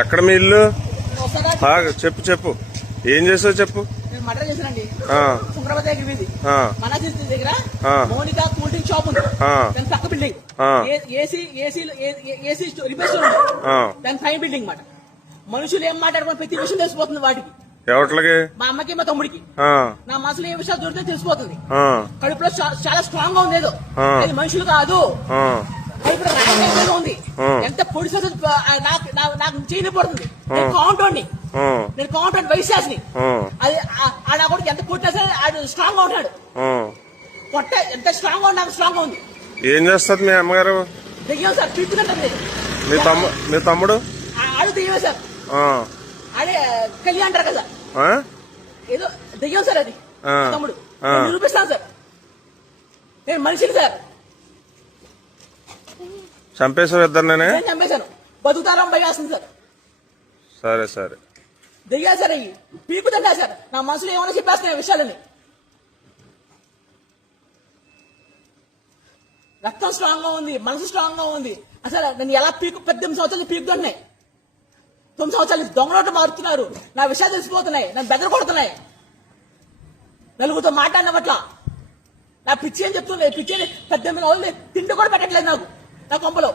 ఎక్కడ మీ ఇల్లు? చెప్పు చెప్పు, ఏం చేసావు చెప్పు. మర్డర్ చేశానండి. సుందరబాద్ దగ్గర మౌనిక కూల్ డ్రింక్ షాప్ ఉంది, దాని పక్క బిల్డింగ్ ఏసీ రిపేర్ స్టోర్ ఉంది, దాని పైన బిల్డింగ్ మాట. మనుషులు ఏం మాట్లాడుకుని ప్రతి విషయం తెలిసిపోతుంది వాటికి. ఎవరికి? మా అమ్మకి మా తమ్ముడికి. నా మనసులో ఏ విషయాలు దొరికితే తెలిసిపోతుంది. కడుపులో చాలా స్ట్రాంగ్ గా ఉంది, ఏదో అది మనుషులు కాదు, కడుపులో ఉంది. ఎంత పొడి నాకు చేయబడుతుంది. నేను కౌంటర్ వైశాస్ని, అది నా కొడుకు ఎంత కొట్టినా సరే ఆడు స్ట్రాంగ్ గా ఉంటాడు. పొట్ట ఎంత స్ట్రాంగ్ గా నాకు స్ట్రాంగ్ గా ఉంది. ఏం చేస్తారు మీ అమ్మగారు? దెయ్యం సార్, పీక్కుతుంటది. మీ తమ్ముడు? ఆడు దెయ్యమే సార్, ఆడే కళ్యాణ్ అంటారు కదా, ఏదో దెయ్యం సార్ అది. తమ్ముడు నిరూపిస్తాను సార్, నేను మనిషిని సార్. చంపేశావు ఇద్దరినే? చంపేశాను, బతుకుతారం భయం వేస్తుంది సార్. సరే సరే, దెయ్యా సార్ అయ్యి పీకుతుంటా సార్. నా మనసులో ఏమైనా చెప్పేస్తున్నాయి విషయాలని. రక్తం స్ట్రాంగ్ గా ఉంది, మనసు స్ట్రాంగ్ గా ఉంది. అసలు నేను ఎలా 18 సంవత్సరాలు పీకుతున్నాయి, 9 సంవత్సరాలు దొంగలోట మారుతున్నారు. నా విషయాలు తెలిసిపోతున్నాయి, నన్ను బెదర కొడుతున్నాయి. నలుగురితో మాట్లాడినట్ల నా పిచ్చి అని చెప్తున్నాయి. పిచ్చి 18 రోజులు తిండి కూడా పెట్టట్లేదు నాకు. నా కొంపలో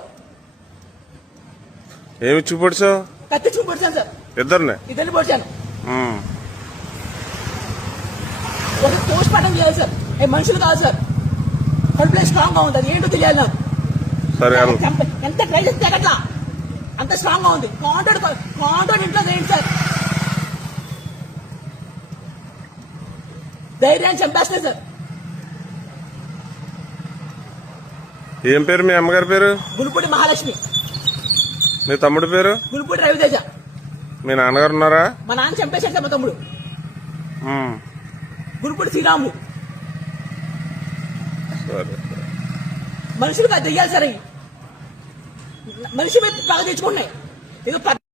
ఏమి చూపొడిచావు? కత్తి చూపొడిచాను సార్. ఇద్దరిని పొడిచాను. ఒక పోస్ట్ మార్టం చేయాలి సార్. మనుషులు కాదు సార్, కడుపులో స్ట్రాంగ్ గా ఉంది, అది ఏంటో తెలియాలి నాకు. ఎంత ట్రై చేస్తే అట్లా అంత స్ట్రాంగ్ గా ఉంది. కాంట్రాక్ట్ ఇంట్లో ఏంటి సార్, ధైర్యాన్ని చంపేస్తాయి సార్. ఏం పేరు మీ అమ్మగారి పేరు? గుల్పూడి మహాలక్ష్మి. మీ తమ్ముడి పేరు? గుల్పూడి రవితేజ. మీ నాన్నగారు ఉన్నారా? మా నాన్న చంపేశాడు సార్ మా తమ్ముడు. గుల్పూడి శ్రీరాములు. మనుషులు దెయ్యాలి సార్, మనిషి మీద పగ తెచ్చుకుంటున్నాయి. ఏదో